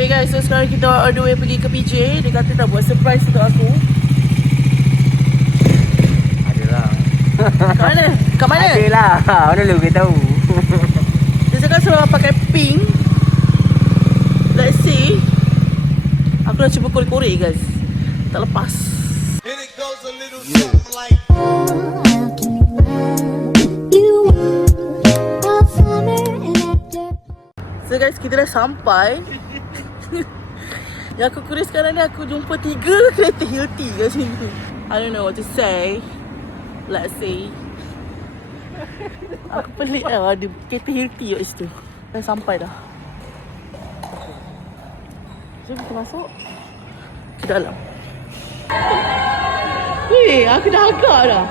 Okay guys, so sekarang kita on the way pergi ke PJ. Dia kata nak buat surprise untuk aku. Adalah. Kat mana? Kat mana? Adalah. Mana lu kita tahu. Dia cakap suruh pakai pink. Let's see. Aku dah cuba korek-korek guys. Tak lepas. So guys, kita dah sampai. Yang aku curious sekarang ni, aku jumpa 3 kereta Hilti kat sini. I don't know what to say. Let's see. Aku pelik lah ada kereta Hilti kat situ. Dah sampai dah. Jom kita masuk ke dalam. Weh, aku dah agak dah.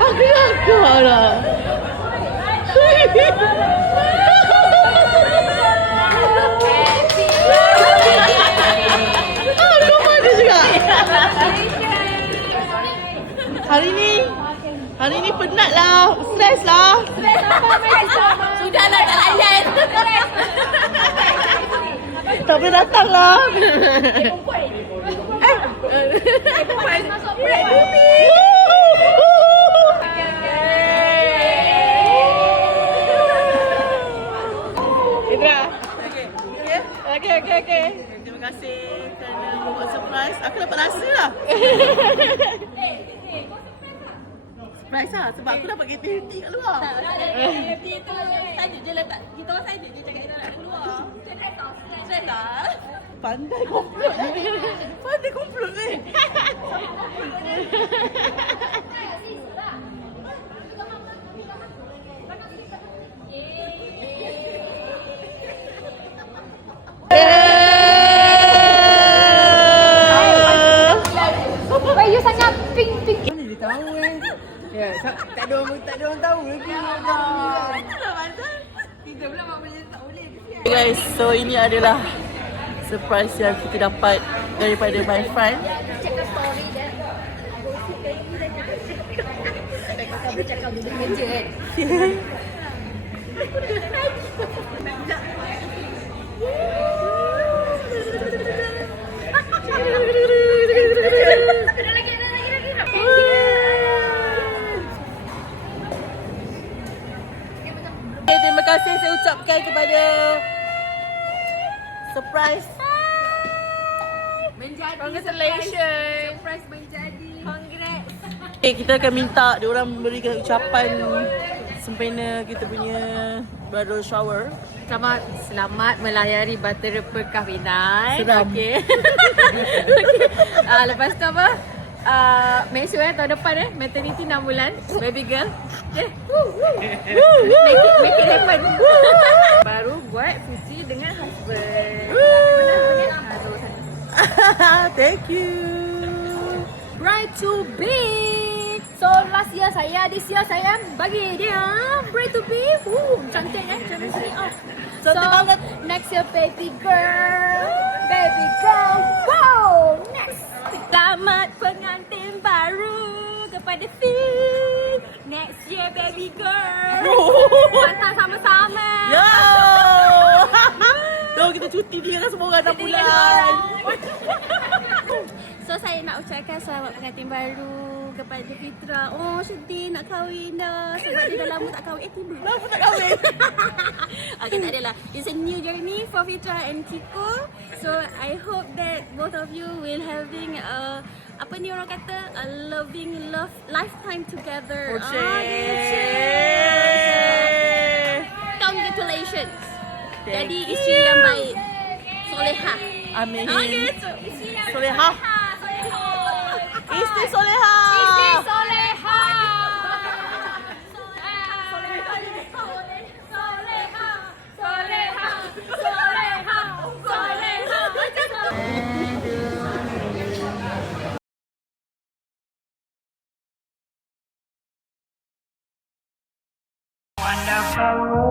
Aku dah agak dah. Hari ni penat lah, stres lah. Sudahlah tak layan. Tak boleh datang lah. Perempuan masuk break. Idra. Okay. Terima kasih kerana buat surprise. Aku dapat rasa lah. Surprise lah sebab aku dapat kereta Hilti kat luar. Dia tu saja je letak. Kita orang saja je cakap kita nak keluar. Stress tak? Pandai komplot ni. Pandai komplot ni. Why you sangat pink. Mana dia tahu Ya, tak ada orang tahu lagi. Kita pula mak boleh tak boleh. Okay guys, so ini adalah surprise yang kita dapat daripada my friend. Cakap story dia. Kau bercakap duduk meja kan. Terima kasih saya ucapkan kepada surprise. Menjadi. Congratulations. Surprise menjadi. Congrats. Okay, kita akan minta diorang memberikan ucapan sempena kita punya bridal shower. Selamat melayari batera perkahwinan. Seram. Okey. Lepas tu apa? Make sure tahun depan maternity 6 bulan. Baby girl. Okay. Make it happen. Baru buat suci dengan husband. Thank you. Bride to be. So last year saya, this year saya bagi dia bride to be. Cantik kan? Cantik sini. Cantik banget. Next year baby girl. Baby girl. Wow. Next. Selamat pengantin baru kepada Finn. Next year baby girl. Hantar sama-sama. Yo. Jom kita cuti tinggalkan semua orang 6 bulan. So saya nak ucapkan selamat pengantin baru kepada Fitra. Oh sedih nak kahwin dah. Sebab dia dah lama tak kahwin. Tiba. Lama tak kahwin. Okay, tak adalah. It's a new journey for Fitra and Kiko. So I hope that both of you will having a apa ni orang kata a loving lifetime together. Congratulations. Jadi isteri yang baik. Solehah. Amin. Okay, so isteri yang Solehah. Isteri soleha. Isteri soleha. Wonderful.